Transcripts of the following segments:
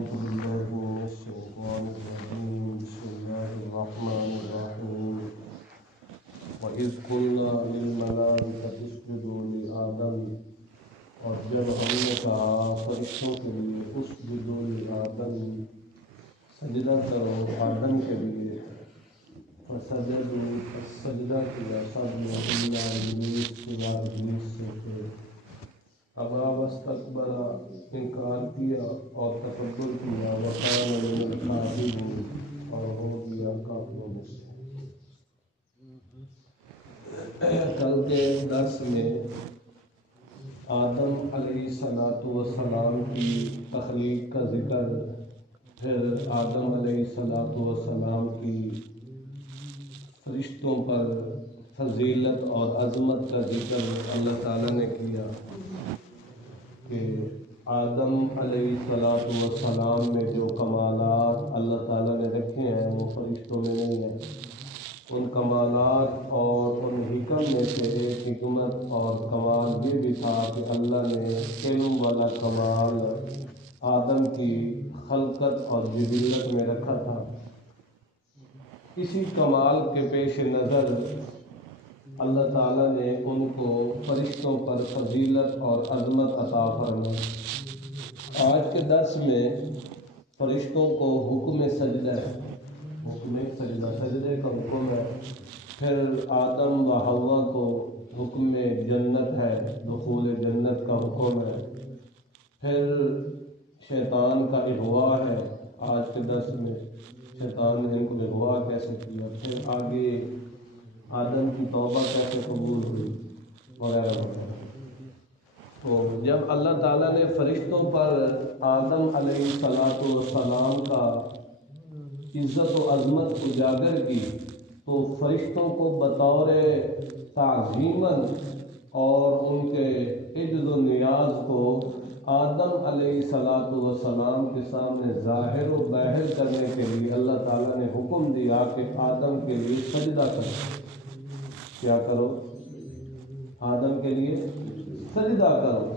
أعوذ بالله من الشيطان الرجيم بسم الله الرحمن الرحيم وإذ قلنا للملائكة اسجدوا لآدم اور جب ہم نے کہا فرشتوں کے لیے اسجدوا لآدم سجدہ کرو آدم کے لیے فسجدوا سجدہ کیا سب نے الا ابلیس سوائے ابلیس سے تھے ابا واستکبر انکار کیا اور تکبر کیا وکان من الکافرین اور ہو گیا کافروں میں سے۔ کل کے درس میں آدم علیہ السلام کی تخلیق کا ذکر، پھر آدم علیہ السلام کی فرشتوں پر فضیلت اور عظمت کا ذکر اللہ تعالیٰ نے کیا کہ آدم علیہ السلام میں جو کمالات اللہ تعالیٰ نے رکھے ہیں وہ فرشتوں میں نہیں ہیں۔ ان کمالات اور ان حکم میں سے ایک حکمت اور کمال یہ بھی تھا کہ اللہ نے علم والا کمال آدم کی خلقت اور جبلت میں رکھا تھا۔ اسی کمال کے پیش نظر اللہ تعالیٰ نے ان کو فرشتوں پر فضیلت اور عظمت عطا فرمائی۔ آج کے درس میں فرشتوں کو حکم سجدہ ہے، سجدے کا حکم ہے۔ پھر آدم و حوا کو حکم جنت ہے، دخول جنت کا حکم ہے۔ پھر شیطان کا اغوا ہے، آج کے درس میں شیطان نے ان کو اغوا کیسے کیا، پھر آگے آدم کی توبہ کیسے قبول ہوئی وغیرہ وغیرہ۔ تو جب اللہ تعالیٰ نے فرشتوں پر آدم علیہ السلام کا عزت و عظمت اجاگر کی تو فرشتوں کو بطور تعظیماً اور ان کے عجز و نیاز کو آدم علیہ السلام کے سامنے ظاہر و باہر کرنے کے لیے اللہ تعالیٰ نے حکم دیا کہ آدم کے لیے سجدہ کرو۔ کیا کرو؟ آدم کے لیے سجدہ کرو۔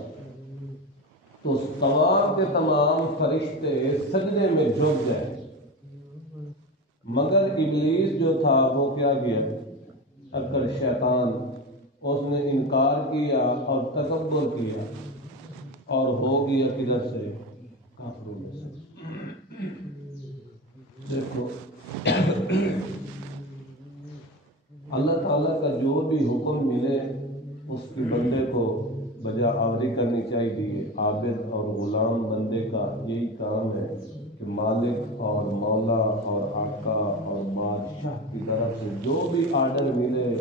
تو تمام کے تمام فرشتے سجدے میں جھک گئے، مگر ابلیس جو تھا وہ کیا کیا؟ اکڑ شیطان، اس نے انکار کیا اور تکبر کیا اور ہو گیا کدھر سے؟ کافروں میں سے۔ دیکھو اللہ تعالیٰ کا جو بھی حکم ملے اس کی بندے کو بجا آوری کرنی چاہیے۔ عابد اور غلام بندے کا یہی کام ہے کہ مالک اور مولا اور آقا اور بادشاہ کی طرف سے جو بھی آرڈر ملے،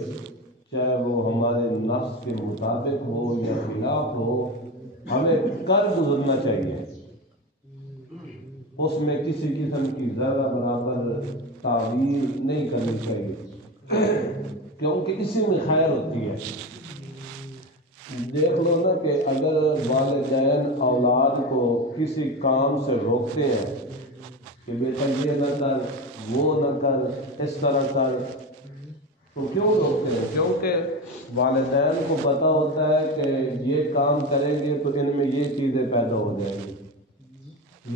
چاہے وہ ہمارے نفس کے مطابق ہو یا خلاف ہو، ہمیں کر گزرنا چاہیے۔ اس میں کسی قسم کی ذرہ برابر تعویل نہیں کرنی چاہیے، کیونکہ اسی میں خیر ہوتی ہے۔ دیکھ لو نا کہ اگر والدین اولاد کو کسی کام سے روکتے ہیں کہ بیٹا یہ نہ کر، وہ نہ کر، اس طرح کر، تو کیوں روکتے ہیں؟ کیونکہ والدین کو پتہ ہوتا ہے کہ یہ کام کریں گے تو ان میں یہ چیزیں پیدا ہو جائیں گی،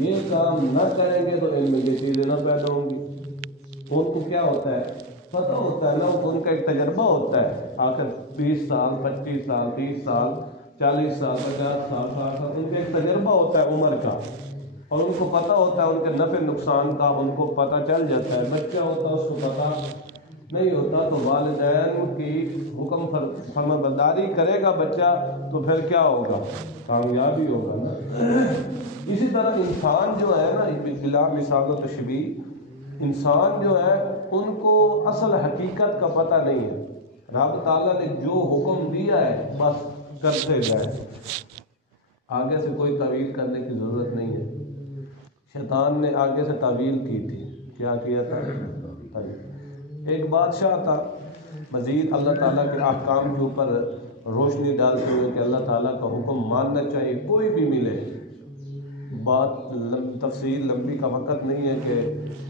یہ کام نہ کریں گے تو ان میں یہ چیزیں نہ پیدا ہوں گی۔ ان کو کیا ہوتا ہے؟ پتہ ہوتا ہے نا، ان کا ایک تجربہ ہوتا ہے۔ آخر 20 سال 25 سال 30 سال 40 سال 50 سال 60 سال ان کا ایک تجربہ ہوتا ہے عمر کا، اور ان کو پتہ ہوتا ہے ان کے نفع نقصان کا، ان کو پتہ چل جاتا ہے۔ بچہ ہوتا ہے اس کو پتہ نہیں ہوتا، تو والدین کی حکم فرما برداری کرے گا بچہ تو پھر کیا ہوگا؟ کامیابی ہوگا نا۔ اسی طرح انسان جو ہے نا، بلا مثال و تشبیہ، انسان جو ہے ان کو اصل حقیقت کا پتہ نہیں ہے۔ رب تعالیٰ نے جو حکم دیا ہے بس کرتے جائیں، آگے سے کوئی تعویل کرنے کی ضرورت نہیں ہے۔ شیطان نے آگے سے تعویل کی تھی، کیا کیا تھا؟ ایک بادشاہ تھا، مزید اللہ تعالیٰ کے احکام کے اوپر روشنی ڈالتے ہوئے کہ اللہ تعالیٰ کا حکم ماننا چاہیے، کوئی بھی ملے۔ بات تفصیل لمبی کا وقت نہیں ہے کہ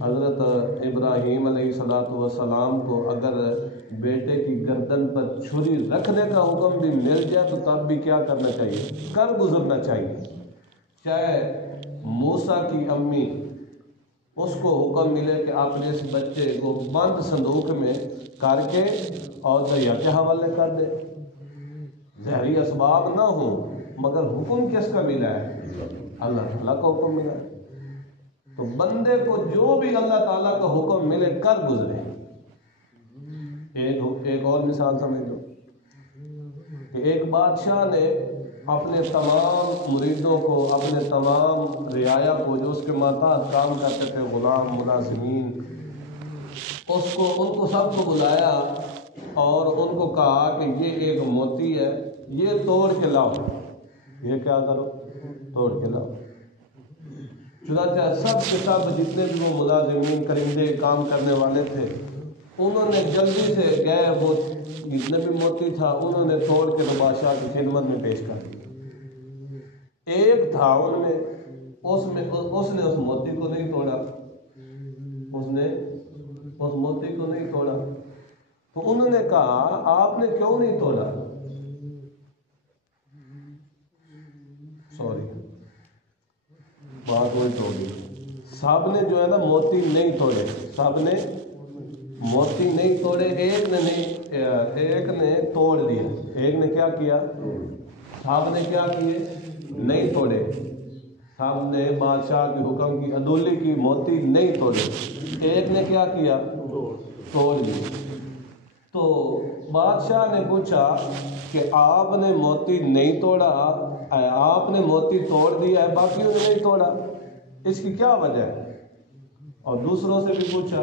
حضرت ابراہیم علیہ السلام کو اگر بیٹے کی گردن پر چھری رکھنے کا حکم بھی مل جائے تو تب بھی کیا کرنا چاہیے؟ کر گزرنا چاہیے، چاہے موسیٰ کی امی اس کو حکم ملے کہ اپنے اس بچے کو بند صندوق میں کر کے اور دریا کے حوالے کر دے، ظاہری اسباب نہ ہوں مگر حکم کس کا ملا ہے؟ اللہ تعالیٰ کا حکم ملا ہے۔ تو بندے کو جو بھی اللہ تعالیٰ کا حکم ملے کر گزرے۔ ایک اور مثال سمجھ لو کہ ایک بادشاہ نے اپنے تمام مریدوں کو، اپنے تمام رعایا کو جو اس کے ماتحت کام کرتے تھے، غلام، ملازمین، ان کو سب کو بلایا اور ان کو کہا کہ یہ ایک موتی ہے، یہ توڑ کے لاؤ۔ یہ کیا کرو؟ توڑ کے لاؤ۔ چنانچہ سب کے سب جتنے بھی وہ ملازمین، کرندے، کام کرنے والے تھے، انہوں نے جلدی سے گئے، وہ جتنے بھی موتی تھا انہوں نے توڑ کے بادشاہ کی خدمت میں پیش کر دیا۔ ایک تھا ان میں، اس نے اس موتی کو نہیں توڑا، اس نے اس موتی کو نہیں توڑا۔ تو انہوں نے کہا آپ نے کیوں نہیں توڑا؟ سوری، بات وہی توڑی۔ سب نے جو ہے نا موتی نہیں توڑے، سب نے موتی نہیں توڑے، ایک نے توڑ دیا۔ ایک نے کیا کیا؟ سب نے کیا کیے؟ نہیں توڑے۔ سب نے بادشاہ کے حکم کی عدولی کی، موتی نہیں توڑے۔ ایک نے کیا کیا؟ توڑ دیا۔ تو بادشاہ نے پوچھا کہ آپ نے موتی نہیں توڑا، آپ نے موتی توڑ دیا ہے، باقیوں نے نہیں توڑا، اس کی کیا وجہ ہے؟ اور دوسروں سے بھی پوچھا،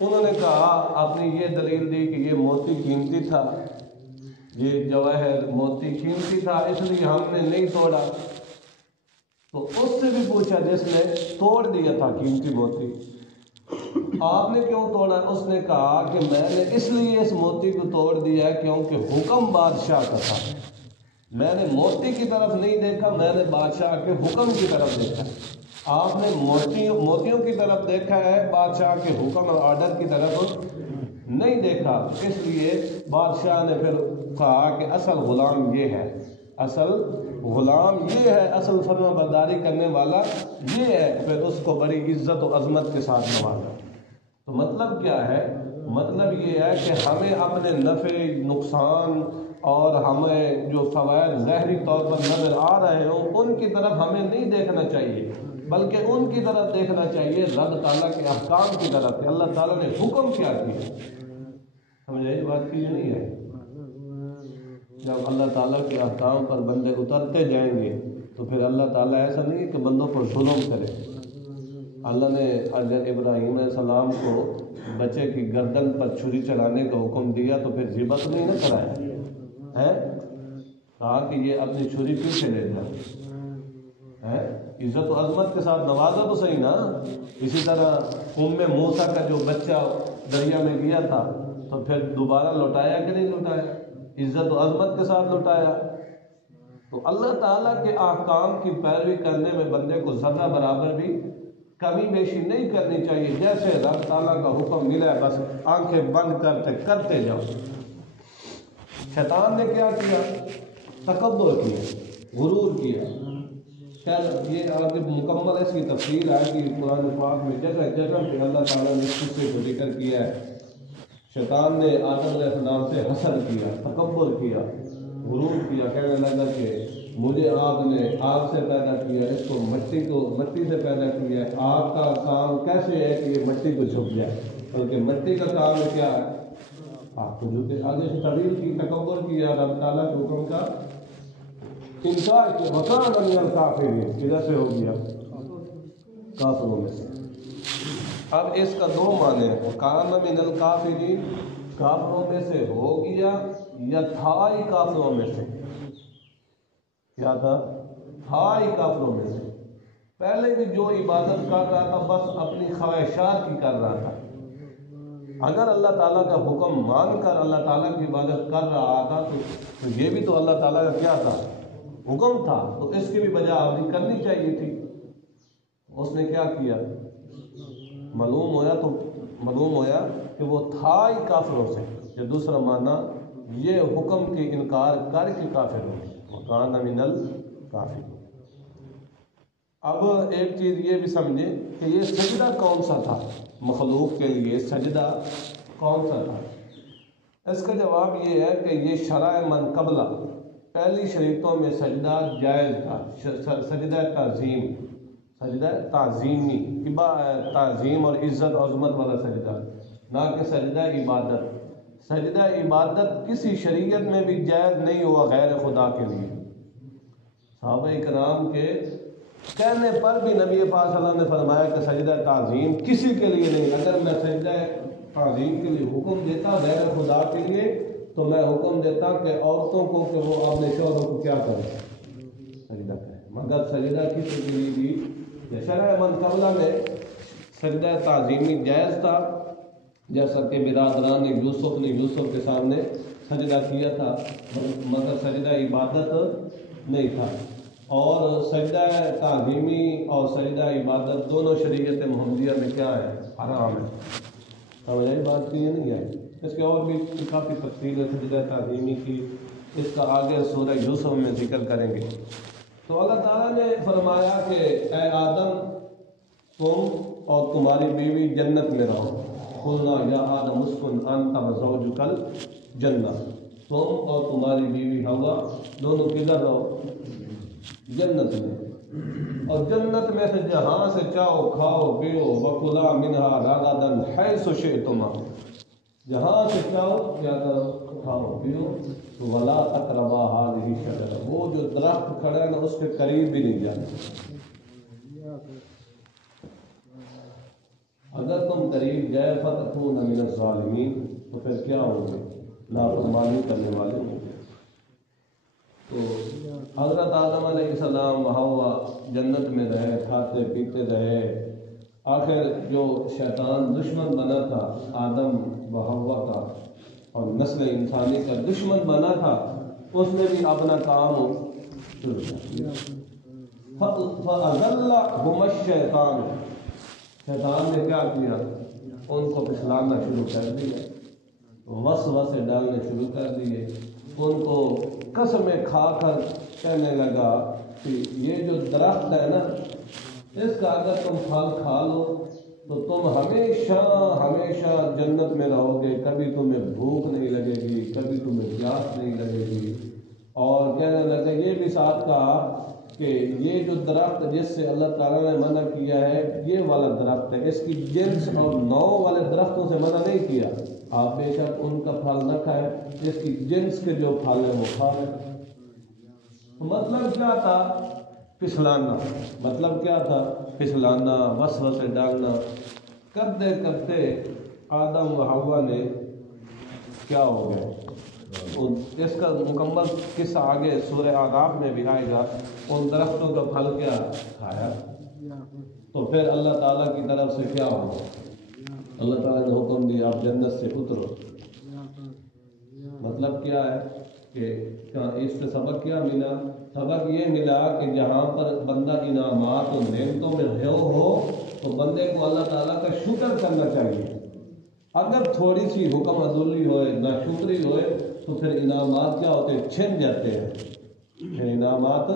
انہوں نے کہا اپنی یہ دلیل دی کہ یہ موتی قیمتی تھا، یہ جواہر موتی قیمتی تھا، اس لیے ہم نے نہیں توڑا۔ تو اس سے بھی پوچھا جس نے توڑ دیا تھا قیمتی موتی، آپ نے کیوں توڑا؟ اس نے کہا کہ میں نے اس لیے اس موتی کو توڑ دیا ہے کیونکہ حکم بادشاہ کا تھا، میں نے موتی کی طرف نہیں دیکھا، میں نے بادشاہ کے حکم کی طرف دیکھا۔ آپ نے موتیوں کی طرف دیکھا ہے، بادشاہ کے حکم اور آرڈر کی طرف نہیں دیکھا، اس لیے بادشاہ نے پھر کہا کہ اصل غلام یہ ہے، اصل غلام یہ ہے، اصل فرما برداری کرنے والا یہ ہے، پھر اس کو بڑی عزت و عظمت کے ساتھ نوازا۔ تو مطلب کیا ہے؟ مطلب یہ ہے کہ ہمیں اپنے نفع، نقصان اور ہمیں جو فوائد ظاہری طور پر نظر آ رہے ہوں ان کی طرف ہمیں نہیں دیکھنا چاہیے، بلکہ ان کی طرف دیکھنا چاہیے رب تعالیٰ کے احکام کی طرف کہ اللہ تعالیٰ نے حکم کیا کیا۔ سمجھے یہ بات کی نہیں ہے؟ جب اللہ تعالیٰ کے احکام پر بندے اترتے جائیں گے تو پھر اللہ تعالیٰ ایسا نہیں کہ بندوں پر ظلم کرے۔ اللہ نے اگر ابراہیم علیہ السلام کو بچے کی گردن پر چھری چلانے کا حکم دیا تو پھر ذبح تو نہیں نہ کرایا ہے، کہا کہ یہ اپنی چھری پیچھے لے جائے، عزت و عظمت کے ساتھ نوازا تو صحیح نا۔ اسی طرح موسیٰ کا جو بچہ دریا میں گیا تھا تو پھر دوبارہ لوٹایا کہ نہیں لوٹایا؟ عزت و عظمت کے ساتھ لوٹایا۔ تو اللہ تعالیٰ کے احکام کی پیروی کرنے میں بندے کو ذرہ برابر بھی کمی بیشی نہیں کرنی چاہیے، جیسے رب تعالیٰ کا حکم ملا ہے بس آنکھیں بند کرتے جاؤ۔ شیطان نے کیا کیا؟ تکبر کیا، غرور کیا۔ خیر یہ آگے مکمل اس کی تفصیل ہے کہ قرآن پاک میں جگہ جگہ پہ اللہ تعالیٰ نے اس قصے کو ذکر کیا ہے۔ شیطان نے آدم علیہ السلام سے حسد کیا، تکبر کیا، غرور کیا، کہنے لگا کہ مجھے آپ نے آگ سے پیدا کیا، اس کو مٹی سے پیدا کیا ہے، آگ کا کام کیسے ہے کہ یہ مٹی کو جھک جائے، بلکہ مٹی کا کام کیا ہے؟ آپ کو جھکے۔ آگے سے تعبیر کی، تکبر کیا، رب تعالیٰ کے حکم کا انکار کیا، وَكَانَ مِنَ الْكَافِرِينَ، ادھر سے ہو گیا کافروں میں سے۔ اب اس کا دو معنی ہے، وَكَانَ مِنَ الْكَافِرِينَ، کافروں میں سے ہو گیا یا تھا ہی کافروں میں سے؟ کیا تھا؟ تھا ہی کافروں میں سے۔ پہلے بھی جو عبادت کر رہا تھا بس اپنی خواہشات کی کر رہا تھا، اگر اللہ تعالیٰ کا حکم مان کر اللہ تعالیٰ کی عبادت کر رہا تھا تو یہ بھی تو اللہ تعالیٰ کا کیا تھا؟ حکم تھا، تو اس کی بھی بجاوری کرنی چاہیے تھی۔ اس نے کیا کیا؟ معلوم ہوا کہ وہ تھا ہی کافروں سے۔ یا دوسرا معنی یہ حکم کی انکار کر کے کافر ہو گئے، وَكَانَ مِنَ الْكَافِرِينَ۔ اب ایک چیز یہ بھی سمجھیں کہ یہ سجدہ کون سا تھا، مخلوق کے لیے سجدہ کون سا تھا؟ اس کا جواب یہ ہے کہ یہ شرع من قبلہ پہلی شریعتوں میں سجدہ جائز تھا، سجدہ تعظیم، سجدہ تعظیمی، تعظیم اور عزت عظمت والا سجدہ، نہ کہ سجدہ عبادت۔ سجدہ عبادت کسی شریعت میں بھی جائز نہیں ہوا غیر خدا کے لیے۔ صحابہ کرام کے کہنے پر بھی نبی پاک صلی اللہ علیہ وسلم نے فرمایا کہ سجدہ تعظیم کسی کے لیے نہیں۔ اگر میں سجدہ تعظیم کے لیے حکم دیتا غیر خدا کے لیے تو میں حکم دیتا کہ عورتوں کو کہ وہ اپنے شوہروں کو کیا کریں، سجدہ کریں، مگر سجدہ کسی کے لیے بھی شرع من قبلہ میں سجدہ تعظیمی جائز تھا، جیسا کہ برادران یوسف نے یوسف کے سامنے سجدہ کیا تھا، مگر سجدہ عبادت نہیں تھا۔ اور سجدہ تعظیمی اور سجدہ عبادت دونوں شریعت محمدیہ میں کیا ہے؟ حرام ہے۔ سمجھ آئی بات کی نہیں آئی؟ اس کے اور بھی کافی تفصیل ہے سجدہ تعظیمی کی، اس کا آگے سورہ یوسف میں ذکر کریں گے۔ تو اللہ تعالیٰ نے فرمایا کہ اے آدم تم اور تمہاری بیوی جنت میں رہو، قلنا یا آدم اسکن انت وزوجک الجنہ، تم اور تمہاری بیوی حوا دونوں کدھر رہو؟ جنت میں، اور جنت میں سے جہاں سے چاہو کھاؤ پیو، وکلا منہا رغدن حیث شئتما، جہاں سے چاہو کیا کرو کھاؤ پیو، ولا تقربا ہذہ الشجرہ، وہ جو درخت کھڑا ہے نا اس کے قریب بھی نہیں جانا۔ اگر تم قریب گئے فتکون من الظالمین، تو پھر کیا ہوں گے؟ نافرمانی کرنے والے ہوں گے۔ تو حضرت آدم علیہ السلام و حوا جنت میں رہے، کھاتے پیتے رہے، آخر جو شیطان دشمن بنا تھا آدم و حوا کا اور نسل انسانی کا دشمن بنا تھا، اس نے بھی اپنا کام شروع کر دیا۔ فَأَضَلَّهُمَا الشَّيْطَانُ، شیطان نے کیا کیا؟ ان کو پھسلانا شروع کر دیا، وسوسے ڈالنے شروع کر دیے، ان کو قسمیں کھا کر کہنے لگا کہ یہ جو درخت ہے نا اس کا اگر تم پھل کھا لو تو تم ہمیشہ ہمیشہ جنت میں رہو گے، کبھی تمہیں بھوک نہیں لگے گی، کبھی تمہیں پیاس نہیں لگے گی۔ اور کہنے لگا، یہ بھی ساتھ کہا کہ یہ جو درخت جس سے اللہ تعالیٰ نے منع کیا ہے یہ والا درخت ہے، اس کی جنس اور نوع والے درختوں سے منع نہیں کیا، آپ بے شک ان کا پھل نہ کھائیں، اس کی جنس کے جو پھل ہیں وہ کھائیں۔ مطلب کیا تھا؟ پھسلانا، مطلب کیا تھا؟ پھسلانا، وسوسے ڈالنا۔ کرتے کرتے آدم و حوا نے کیا ہو گئے؟ اس کا مکمل قصہ آگے سورہ اعراف میں بھی آئے گا۔ ان درختوں کا پھل کیا کھایا تو پھر اللہ تعالیٰ کی طرف سے کیا ہوا؟ اللہ تعالیٰ نے حکم دیا آپ جنت سے اترو۔ مطلب کیا ہے کہ اس سے سبق کیا ملا؟ سبق یہ ملا کہ جہاں پر بندہ انعامات اور نعمتوں میں ہو تو بندے کو اللہ تعالیٰ کا شکر کرنا چاہیے۔ اگر تھوڑی سی حکم عدولی ہوئے، ناشکری ہوئے تو پھر انعامات کیا ہوتے ہیں؟ چھن جاتے ہیں، پھر انعامات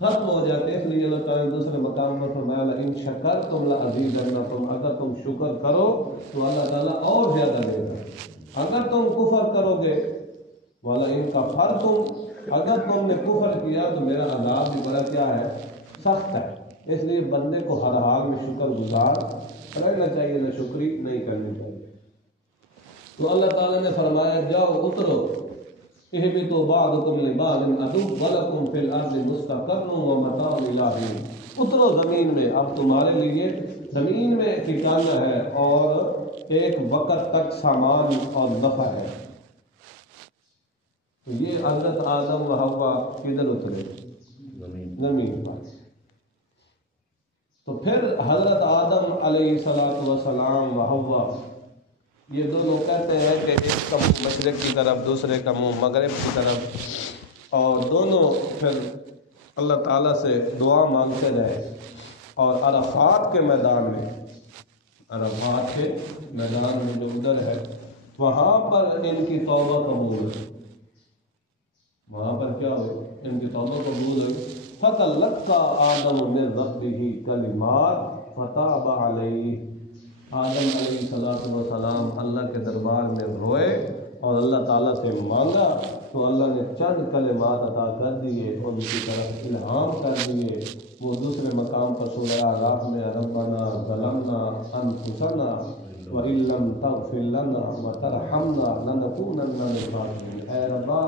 ختم ہو جاتے ہیں۔ اس لیے اللہ تعالیٰ نے دوسرے مقام پر فرمایا لئن شکرتم لأزیدنکم، اگر تم شکر کرو تو اللہ تعالیٰ اور زیادہ دے گا۔ اگر تم کفر کرو گے وَلَئِن کَفَرْتُمْ، اگر تم نے کفر کیا تو میرا عذاب بھی بڑا کیا ہے؟ سخت ہے۔ اس لیے بندے کو ہر حال میں شکر گزار رہنا چاہیے، نہ شکری نہیں کرنی چاہیے۔ تو اللہ تعالیٰ نے فرمایا جاؤ اترو، اہبطوا بعضکم لبعض عدو ولکم فی الارض مستقر ومتاع الی حین، اترو زمین میں، اب تمہارے لیے زمین میں ٹھکانہ ہے اور ایک وقت تک سامان اور نفع ہے۔ تو یہ حضرت آدم و حوا کدھر اترے؟ زمین پر۔ تو پھر حضرت آدم علیہ السلام و حوا یہ دونوں کہتے ہیں کہ ایک کا منہ مشرق کی طرف، دوسرے کا منہ مغرب کی طرف، اور دونوں پھر اللہ تعالیٰ سے دعا مانگتے رہے، اور عرفات کے میدان میں، عرفات کے میدان میں جو ادھر ہے وہاں پر ان کی توبہ قبول ہوئی، وہاں پر کیا ہوئی؟ ان کی توبہ قبول ہوئی، فتلقى آدم من ربه کلمات فتاب علیہ۔ آدم علیہ السلام اللہ کے دربار میں روئے اور اللہ تعالیٰ سے مانگا تو اللہ نے چند کلمات عطا کر دیے، ان کی طرف الہام کر دیے۔ وہ دوسرے مقام پر سورہ اعراف میں ربنا ظلمنا انفسنا وَإِن لَّمْ تَغْفِرْ لَنَا وَتَرْحَمْنَا لَنَكُونَنَّ مِنَ الْخَاسِرِينَ۔ اے ربا،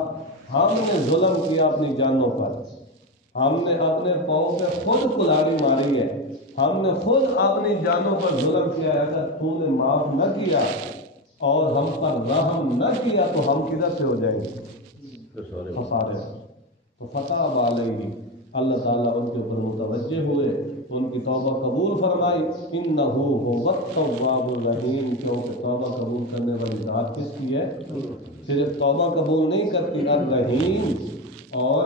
ہم نے ظلم کیا اپنی جانوں پر، ہم نے اپنے پاؤں پہ خود کلاڑی ماری ہے، ہم نے خود اپنی جانوں پر ظلم کیا ہے۔ اگر تو نے معاف نہ کیا اور ہم پر رحم نہ کیا تو ہم کدھر سے ہو جائیں گے؟ خسارے۔ تو فتح علیہ، اللہ تعالیٰ ان کے اوپر متوجہ ہوئے، ان کی توبہ قبول فرمائی۔ انہ هو التواب الرحیم، کیونکہ توبہ قبول کرنے والی ذات کس کی ہے؟ صرف توبہ قبول نہیں کرتی، الرحیم، اور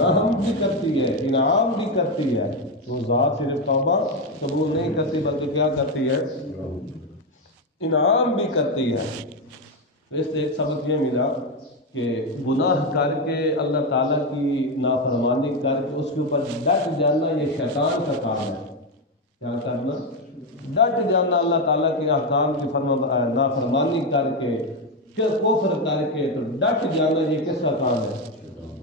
رحم بھی کرتی ہے، انعام بھی کرتی ہے۔ وہ ذات صرف توبہ قبول نہیں کرتی بلکہ کیا کرتی ہے؟ انعام بھی کرتی ہے۔ اس سے ایک سبق یہ ملا کہ گناہ کر کے اللہ تعالیٰ کی نافرمانی کر کے اس کے اوپر ڈٹ جانا یہ شیطان کا کام ہے۔ کیا کرنا؟ ڈٹ جانا اللہ تعالیٰ کے احکام کی نافرمانی کر کے، کفر کر کے، تو ڈٹ جانا یہ کس کا کام ہے؟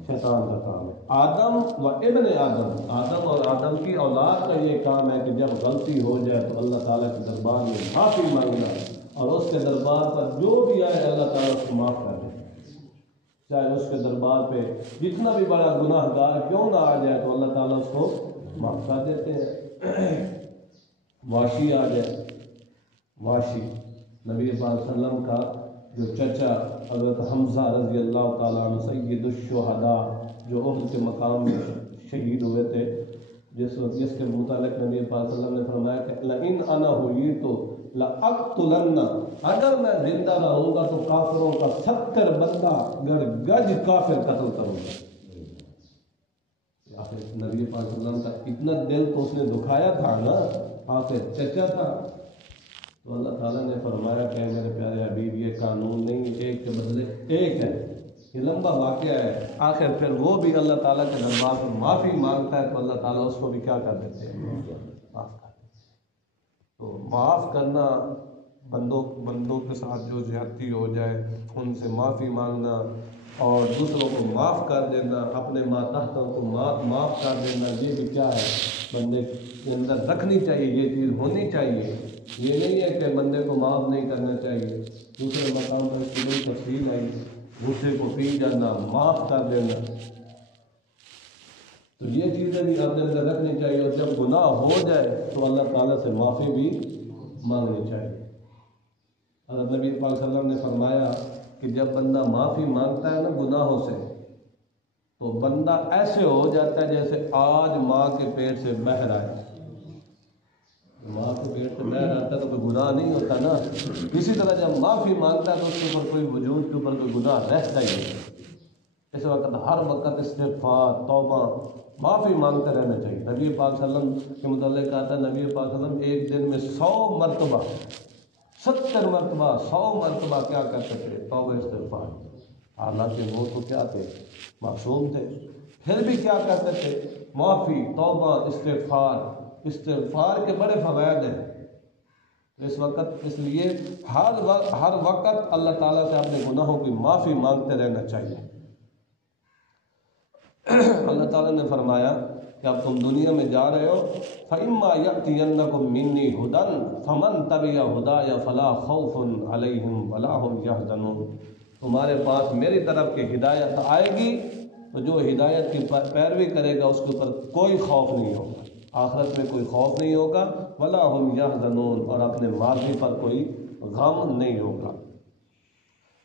شیطان کا کام ہے۔ آدم و ابن آدم، آدم اور آدم کی اولاد کا یہ کام ہے کہ جب غلطی ہو جائے تو اللہ تعالیٰ کے دربار میں معافی مانگنا، اور اس کے دربار پر جو بھی آئے اللہ تعالیٰ اس کو معاف کر دے۔ چاہے اس کے دربار پہ جتنا بھی بڑا گناہ گار کیوں نہ آ جائے تو اللہ تعالیٰ اس کو معاف کر دیتے ہیں۔ واشی آ جائے، واشی نبی پاک صلی اللہ علیہ وسلم کا جو چچا حضرت حمزہ رضی اللہ تعالیٰ عنہ سید الشہداء، جو احد کے مقام میں شہید ہوئے تھے، جس کے متعلق نبی پاک صلی اللہ علیہ وسلم نے فرمایا کہ لَإِنْ أَنَا هُوِيتُ لَأَقْتُلَنَّ، اگر میں زندہ رہوں گا تو کافروں کا 70 بندہ گرگج کافر قتل کروں گا۔ آخر نبی پاک صلی اللہ علیہ وسلم کا اتنا دل تو اس نے دکھایا تھا نا، آخر چچا تھا، تو اللہ تعالیٰ نے فرمایا کہ میرے پیارے حبیب یہ قانون نہیں، ایک کے بدلے ایک ہے، یہ لمبا واقعہ ہے۔ آخر پھر وہ بھی اللہ تعالیٰ کے دربار پر معافی مانگتا ہے تو اللہ تعالیٰ اس کو بھی کیا کر دیتے ہیں؟ معاف کر دیتے ہیں۔ تو معاف کرنا، بندوں کے ساتھ جو زیادتی ہو جائے ان سے معافی مانگنا، اور دوسروں کو معاف کر دینا، اپنے ماتحتوں کو معاف کر دینا، یہ بھی کیا ہے؟ بندے کے اندر رکھنی چاہیے، یہ چیز ہونی چاہیے۔ یہ نہیں ہے کہ بندے کو معاف نہیں کرنا چاہیے۔ دوسرے مقام پر اس کی بڑی تفصیل آئی، غصے کو پی جانا، معاف کر دینا، تو یہ چیزیں بھی اپنے اندر رکھنی چاہیے، اور جب گناہ ہو جائے تو اللہ تعالیٰ سے معافی بھی مانگنی چاہیے۔ حضرت نبی پاک صلی اللہ علیہ وسلم نے فرمایا کہ جب بندہ معافی مانگتا ہے نا گناہوں سے، تو بندہ ایسے ہو جاتا ہے جیسے آج ماں کے پیٹ سے بہر آئے۔ ماں کے پیٹ سے بہر آتا ہے تو کوئی گناہ نہیں ہوتا نا، اسی طرح جب معافی مانگتا ہے تو اس کے اوپر کوئی وجود کے اوپر کوئی گناہ رہتا ہی نہیں۔ اس وقت ہر وقت استغفار، توبہ، معافی مانگتے رہنا چاہیے۔ نبی پاک صلی اللہ علیہ وسلم کے متعلق آتا ہے، نبی پاک صلی اللہ علیہ وسلم ایک دن میں 100 مرتبہ 70 مرتبہ 100 مرتبہ کیا کرتے تھے؟ توبہ استغفار۔ حالانکہ وہ تو کیا تھے؟ معصوم تھے، پھر بھی کیا کرتے تھے؟ معافی، توبہ، استغفار۔ استغفار کے بڑے فوائد ہیں۔ اس لیے ہر وقت اللہ تعالیٰ سے اپنے گناہوں کی معافی مانگتے رہنا چاہیے۔ اللہ تعالیٰ نے فرمایا کہ اب تم دنیا میں جا رہے ہو، فَإِمَّا يَأْتِيَنَّكُم مِّنِّي هُدًى فَمَن تَبِعَ هُدَايَ فَلَا خَوْفٌ عَلَيْهِمْ وَلَا هُمْ يَحْزَنُونَ۔ تمہارے پاس میری طرف کی ہدایت آئے گی تو جو ہدایت کی پیروی کرے گا اس کے اوپر کوئی خوف نہیں ہوگا، آخرت میں کوئی خوف نہیں ہوگا، وَلَا هُمْ يَحْزَنُونَ، اور اپنے ماضی پر کوئی غم نہیں ہوگا۔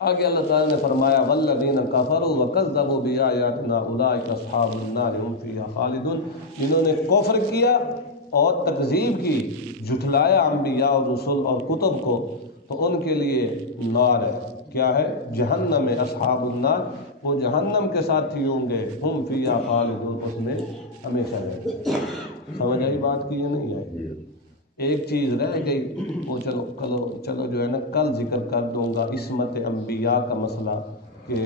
آگے اللہ تعالیٰ نے فرمایا وَالَّذِينَ كَفَرُوا وَكَذَّبُوا بِآيَاتِنَا أُولَٰئِكَ أَصْحَابُ النَّارِ هُمْ فِيهَا خَالِدُونَ۔ جنہوں نے کفر کیا اور تکذیب کی، جھٹلایا انبیاء اور رسول اور کتب کو، تو ان کے لیے نار ہے، کیا ہے؟ جہنم ہے، اصحاب النار، وہ جہنم کے ساتھی ہوں گے، ہم فیہا خالدون، اس میں ہمیشہ رہیں گے۔ سمجھ آئی بات کی یا نہیں آئی؟ ایک چیز رہ گئی، وہ چلو جو ہے نا کل ذکر کر دوں گا، عصمت انبیاء کا مسئلہ، کہ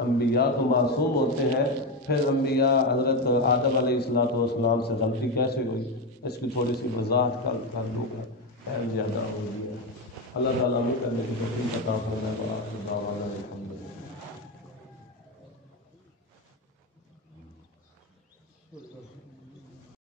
انبیاء تو معصوم ہوتے ہیں پھر انبیاء حضرت آدم علیہ السلام سے غلطی کیسے ہوئی، اس کی تھوڑی سی وضاحت کر دوں گا، ٹائم زیادہ ہو گیا. اللہ تعالیٰ میں کرنے کی توفیق عطا فرمائے. وآخر دعوانا الحمد للہ.